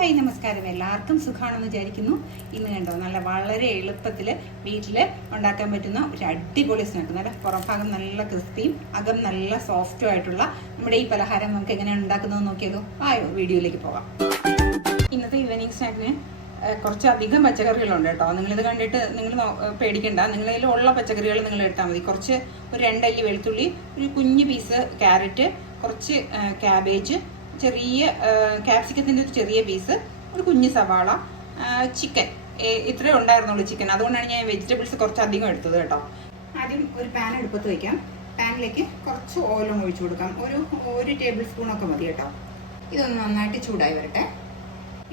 Hi നമസ്കാരം. എല്ലാവർക്കും സുഖമാണെന്ന് വിചാരിക്കുന്നു. ഇന്ന് കണ്ടോ വളരെ എളുപ്പത്തിൽ വീട്ടിൽ ഉണ്ടാക്കാൻ പറ്റുന്ന ഒരു അടിപൊളി സ്നാക്ക്. നല്ല പുറംഭാഗം നല്ല ക്രിസ്പിയും അകം നല്ല സോഫ്റ്റും ആയിട്ടുള്ള നമ്മുടെ ഈ പലഹാരം നമുക്ക് എങ്ങനെയാണ് ഉണ്ടാക്കുന്നത് നോക്കിയാലോ? ആയോ, വീഡിയോയിലേക്ക് പോകാം. ഇന്നത്തെ ഈവനിങ് സ്നാക്കിന് കുറച്ചധികം പച്ചക്കറികളുണ്ട് കേട്ടോ. നിങ്ങളിത് കണ്ടിട്ട് നിങ്ങൾ പേടിക്കണ്ട. നിങ്ങളതിൽ ഉള്ള പച്ചക്കറികൾ നിങ്ങൾ ഇട്ടാൽ മതി. കുറച്ച് ഒരു 2 അല്ലി വെളുത്തുള്ളി, ഒരു കുഞ്ഞ് പീസ് ക്യാരറ്റ്, കുറച്ച് ക്യാബേജ്, ചെറിയ ക്യാപ്സിക്കത്തിൻ്റെ ഒരു ചെറിയ പീസ്, ഒരു കുഞ്ഞ് സവാള, ചിക്കൻ. ഇത്രയേ ഉണ്ടായിരുന്നുള്ളൂ ചിക്കൻ. അതുകൊണ്ടാണ് ഞാൻ വെജിറ്റബിൾസ് കുറച്ചധികം എടുത്തത് കേട്ടോ. ആദ്യം ഒരു പാൻ എടുപ്പത്ത് വയ്ക്കാം. പാനിലേക്ക് കുറച്ച് ഓയിലും ഒഴിച്ചു കൊടുക്കാം. ഒരു ടേബിൾ സ്പൂണൊക്കെ മതി കേട്ടോ. ഇതൊന്ന് നന്നായിട്ട് ചൂടായി വരട്ടെ.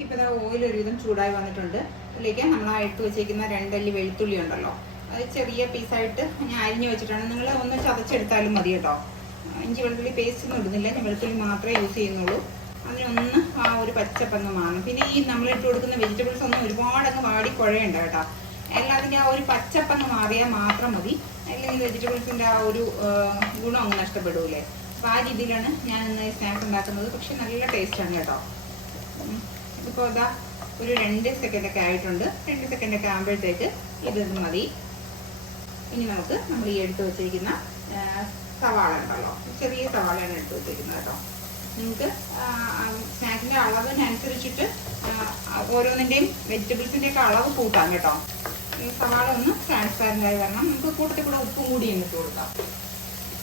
ഇപ്പോൾ ഇതാ ഓയിൽ ഒരുവിധം ചൂടായി വന്നിട്ടുണ്ട്. ഇതിലേക്ക് നമ്മൾ എടുത്ത് വെച്ചേക്കുന്ന 2 അല്ലി വെളുത്തുള്ളി ഉണ്ടല്ലോ, അത് ചെറിയ പീസായിട്ട് ഞാൻ അരിഞ്ഞു വെച്ചിട്ടാണ്. നിങ്ങൾ ഒന്ന് ചതച്ചെടുത്താലും മതി കേട്ടോ. ഇഞ്ചി വെളുത്തുള്ളി പേസ്റ്റ് ഒന്നും ഇടുന്നില്ല, ഞാൻ വെളുത്തുള്ളി മാത്രമേ യൂസ് ചെയ്യുന്നുള്ളൂ. അതിനൊന്ന് ആ ഒരു പച്ചപ്പങ്ങ് മാറണം. പിന്നെ ഈ നമ്മളിട്ട് കൊടുക്കുന്ന വെജിറ്റബിൾസ് ഒന്നും ഒരുപാടങ്ങ് വാടി കുഴയണ്ട കേട്ടോ. എല്ലാത്തിൻ്റെ ആ ഒരു പച്ചപ്പങ്ങ് മാറിയാൽ മാത്രം മതി. അല്ലെങ്കിൽ വെജിറ്റബിൾസിൻ്റെ ആ ഒരു ഗുണം അങ്ങ് നഷ്ടപ്പെടൂലേ. അപ്പോൾ ആ രീതിയിലാണ് ഞാൻ ഇന്ന് സ്നാക്ക് ഉണ്ടാക്കുന്നത്. പക്ഷെ നല്ല ടേസ്റ്റാണ് കേട്ടോ. ഇപ്പോൾ ഇതാ ഒരു 2 സെക്കൻഡൊക്കെ ആയിട്ടുണ്ട്. 2 സെക്കൻഡൊക്കെ ആകുമ്പോഴത്തേക്ക് ഇതൊന്നും മതി. ഇനി നമ്മൾ ഈ എടുത്ത് വെച്ചിരിക്കുന്ന സവാള ഉണ്ടല്ലോ, ചെറിയ സവാളയാണ് എടുത്ത് വെച്ചിരിക്കുന്നത് കേട്ടോ. നിങ്ങൾക്ക് സ്നാക്കിൻ്റെ അളവിനനുസരിച്ചിട്ട് ഓരോന്നിൻ്റെയും വെജിറ്റബിൾസിൻ്റെയൊക്കെ അളവ് കൂട്ടാം കേട്ടോ. ഈ സവാള ഒന്ന് ട്രാൻസ്പാരൻ്റായി വരണം. നമുക്ക് കൂട്ടത്തിൽ കൂടെ ഉപ്പും കൂടി ഇട്ട് കൊടുക്കാം.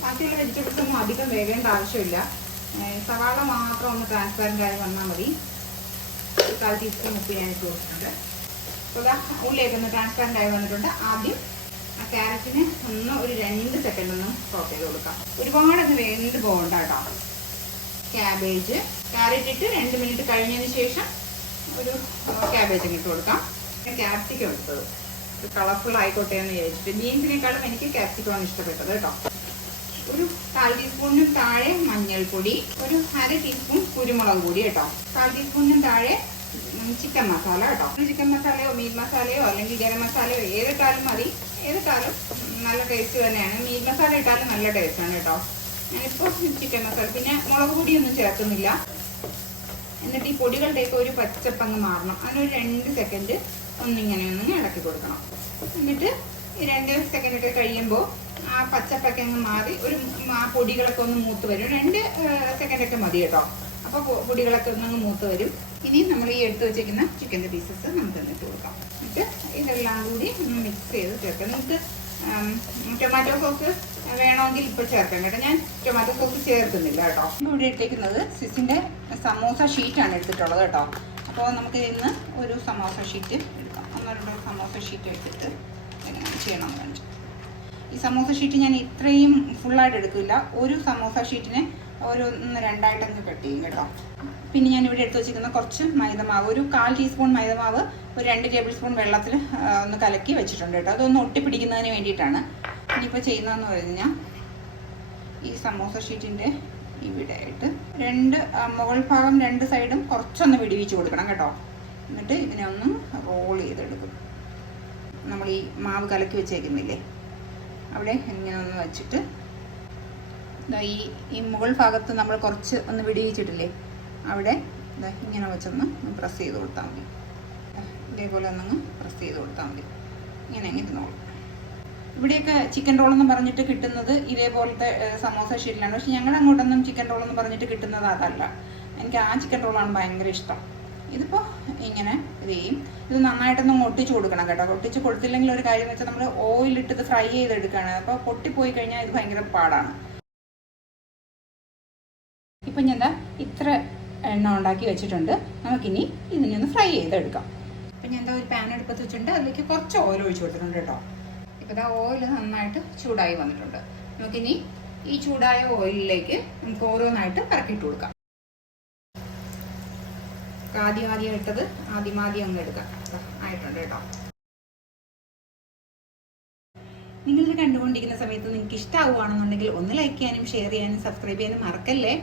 ബാക്കിയുള്ള വെജിറ്റബിൾസ് ഒന്നും അധികം വേവേണ്ട ആവശ്യമില്ല. സവാള മാത്രം ഒന്ന് ട്രാൻസ്പാരൻ്റായി വന്നാൽ മതി. 1/4 ടീസ്പൂൺ ഉപ്പ് ഞാൻ ഇട്ട് കൊടുത്തിട്ടുണ്ട്. അപ്പോൾ ഉള്ളിലേക്ക് ഒന്ന് ട്രാൻസ്പാരൻ്റായി വന്നിട്ടുണ്ട്. ആദ്യം ആ ക്യാരറ്റിന് ഒന്ന് ഒരു 2 സെക്കൻഡ് ഒന്ന് സോട്ട് ചെയ്ത് കൊടുക്കാം. ഒരുപാടൊന്ന് വെന്ത് പോകണ്ട കേട്ടോ. ക്യാരറ്റ് ഇട്ട് 2 മിനിറ്റ് കഴിഞ്ഞതിന് ശേഷം ഒരു ക്യാബേജ് ഇട്ട് കൊടുക്കാം. ക്യാപ്സിക്കം എടുത്തത് ഒരു കളർഫുൾ ആയിക്കോട്ടെ എന്ന് വിചാരിച്ചിട്ട്. ബീൻസിനേക്കാളും എനിക്ക് ക്യാപ്സിക്കമാണ് ഇഷ്ടപ്പെട്ടത് കേട്ടോ. ഒരു 1/4 ടീസ്പൂണിനും താഴെ മഞ്ഞൾപ്പൊടി, ഒരു 1/2 ടീസ്പൂൺ കുരുമുളക് പൊടി കേട്ടോ. 1/4 ടീസ്പൂണിനും താഴെ ചിക്കൻ മസാല കേട്ടോ. ചിക്കൻ മസാലയോ മീറ്റ് മസാലയോ അല്ലെങ്കിൽ ഗരം മസാലയോ ഏതിട്ടാലും മതി. ഏതിട്ടാലും നല്ല ടേസ്റ്റ് തന്നെയാണ്. മീറ്റ് മസാല ഇട്ടാലും നല്ല ടേസ്റ്റാണ് കേട്ടോ. ഞാനിപ്പോൾ ചിക്കൻ മസാല, പിന്നെ മുളക് പൊടിയൊന്നും ചേർക്കുന്നില്ല. എന്നിട്ട് ഈ പൊടികളുടെയൊക്കെ ഒരു പച്ചപ്പങ്ങ് മാറണം. അതിനൊരു 2 സെക്കൻഡ് ഒന്നിങ്ങനെ ഇളക്കി കൊടുക്കണം. എന്നിട്ട് ഈ 2 സെക്കൻഡൊക്കെ കഴിയുമ്പോൾ ആ പച്ചപ്പങ്ങ് മാറി ആ പൊടികളൊക്കെ ഒന്ന് മൂത്ത് വരും. 2 സെക്കൻഡൊക്കെ മതി കേട്ടോ. അപ്പോൾ പൊടികളൊക്കെ ഒന്നങ്ങ് മൂത്ത് വരും. ഇനി നമ്മൾ ഈ എടുത്ത് വെച്ചിരിക്കുന്ന ചിക്കൻ്റെ പീസസ് നമുക്ക് എന്നിട്ട് കൊടുക്കാം. എന്നിട്ട് ഇതെല്ലാം കൂടി ഒന്ന് മിക്സ് ചെയ്ത് ചേർക്കാം. നിങ്ങൾക്ക് ടൊമാറ്റോ സോസ് വേണമെങ്കിൽ ഇപ്പോൾ ചേർക്കാം കേട്ടോ. ഞാൻ ടൊമാറ്റോ സോസ് ചേർക്കുന്നില്ല കേട്ടോ. ഇവിടെ എടുത്തേക്കുന്നത് സ്വിസിൻ്റെ സമോസ ഷീറ്റാണ് എടുത്തിട്ടുള്ളത് കേട്ടോ. അപ്പോൾ നമുക്ക് ഇന്ന് ഒരു സമോസ ഷീറ്റ് എടുക്കാം. 1-2 സമോസ ഷീറ്റ് എടുത്തിട്ട് എങ്ങനെയാണ് ചെയ്യണമെന്ന് കാണിച്ചു. ഈ സമോസ ഷീറ്റ് ഞാൻ ഇത്രയും ഫുള്ളായിട്ട് എടുക്കില്ല. ഒരു സമോസ ഷീറ്റിനെ ഒരു 2 കട്ട് ചെയ്യും കേട്ടോ. പിന്നെ ഞാനിവിടെ എടുത്ത് വെച്ചിരിക്കുന്ന കുറച്ച് മൈദമാവ്, ഒരു 1/4 ടീസ്പൂൺ മൈദമാവ് ഒരു 2 ടേബിൾ സ്പൂൺ വെള്ളത്തിൽ ഒന്ന് കലക്കി വെച്ചിട്ടുണ്ട് കേട്ടോ. അതൊന്ന് ഒട്ടിപ്പിടിക്കുന്നതിന് വേണ്ടിയിട്ടാണ്. ഇനിയിപ്പോൾ ചെയ്യുന്നതെന്ന് പറഞ്ഞു കഴിഞ്ഞാൽ ഈ സമോസ ഷീറ്റിൻ്റെ ഇവിടെ ആയിട്ട് മുകൾ ഭാഗം 2 സൈഡും കുറച്ചൊന്ന് വിടിവിച്ച് കൊടുക്കണം കേട്ടോ. എന്നിട്ട് ഇതിനെ ഒന്ന് റോൾ ചെയ്തെടുക്കും. നമ്മൾ ഈ മാവ് കലക്കി വെച്ചേക്കുന്നില്ലേ, അവിടെ ഇങ്ങനെ ഒന്ന് വെച്ചിട്ട് ഈ മുകൾ ഭാഗത്ത് നമ്മൾ കുറച്ച് ഒന്ന് വിടിയിച്ചിട്ടില്ലേ, അവിടെ ഇങ്ങനെ വെച്ചൊന്ന് പ്രസ് ചെയ്ത് കൊടുത്താൽ മതി. ഇതേപോലെ ഒന്നങ്ങ് പ്രസ് ചെയ്ത് കൊടുത്താൽ മതി. ഇങ്ങനെ ഇരുന്നോളും. ഇവിടെയൊക്കെ ചിക്കൻ റോളെന്ന് പറഞ്ഞിട്ട് കിട്ടുന്നത് ഇതേപോലത്തെ സമോസ ഷീറ്റിലാണ്. പക്ഷെ ഞങ്ങളുടെ അങ്ങോട്ടൊന്നും ചിക്കൻ റോളെന്ന് പറഞ്ഞിട്ട് കിട്ടുന്നത് അതല്ല. എനിക്ക് ആ ചിക്കൻ റോളാണ് ഭയങ്കര ഇഷ്ടം. ഇതിപ്പോൾ ഇങ്ങനെ ഇത് ചെയ്യും. ഇത് നന്നായിട്ടൊന്നും ഒട്ടിച്ച് കൊടുക്കണം കേട്ടോ. ഒട്ടിച്ച് കൊടുത്തില്ലെങ്കിൽ ഒരു കാര്യം എന്ന് വെച്ചാൽ നമ്മൾ ഓയിലിട്ട് ഇത് ഫ്രൈ ചെയ്തെടുക്കുകയാണ്. അപ്പോൾ പൊട്ടിപ്പോയി കഴിഞ്ഞാൽ ഇത് ഭയങ്കര പാടാണ്. ഇപ്പം ഞാൻ ഇത്ര എണ്ണ ഉണ്ടാക്കി വെച്ചിട്ടുണ്ട്. നമുക്കിനി ഇതിനെ ഒന്ന് ഫ്രൈ ചെയ്തെടുക്കാം. അപ്പം ഞാൻ ഒരു പാൻ എടുപ്പത്ത് വെച്ചിട്ടുണ്ട്. അതിലേക്ക് കുറച്ച് ഓയിൽ ഒഴിച്ച് കൊടുത്തിട്ടുണ്ട് കേട്ടോ. ഇപ്പോൾ ഓയിൽ നന്നായിട്ട് ചൂടായി വന്നിട്ടുണ്ട്. നമുക്കിനി ഈ ചൂടായ ഓയിലിലേക്ക് നമുക്ക് ഓരോന്നായിട്ട് കറക്കിയിട്ട് കൊടുക്കാം. ആദ്യം ഇട്ടത് ആദ്യം അങ്ങ് എടുക്കാം. ആയിട്ടുണ്ട് കേട്ടോ. നിങ്ങളിത് കണ്ടുകൊണ്ടിരിക്കുന്ന സമയത്ത് നിങ്ങൾക്ക് ഇഷ്ടമാവുകയാണെന്നുണ്ടെങ്കിൽ ഒന്ന് ലൈക്ക് ചെയ്യാനും ഷെയർ ചെയ്യാനും സബ്സ്ക്രൈബ് ചെയ്യാനും മറക്കല്ലേ.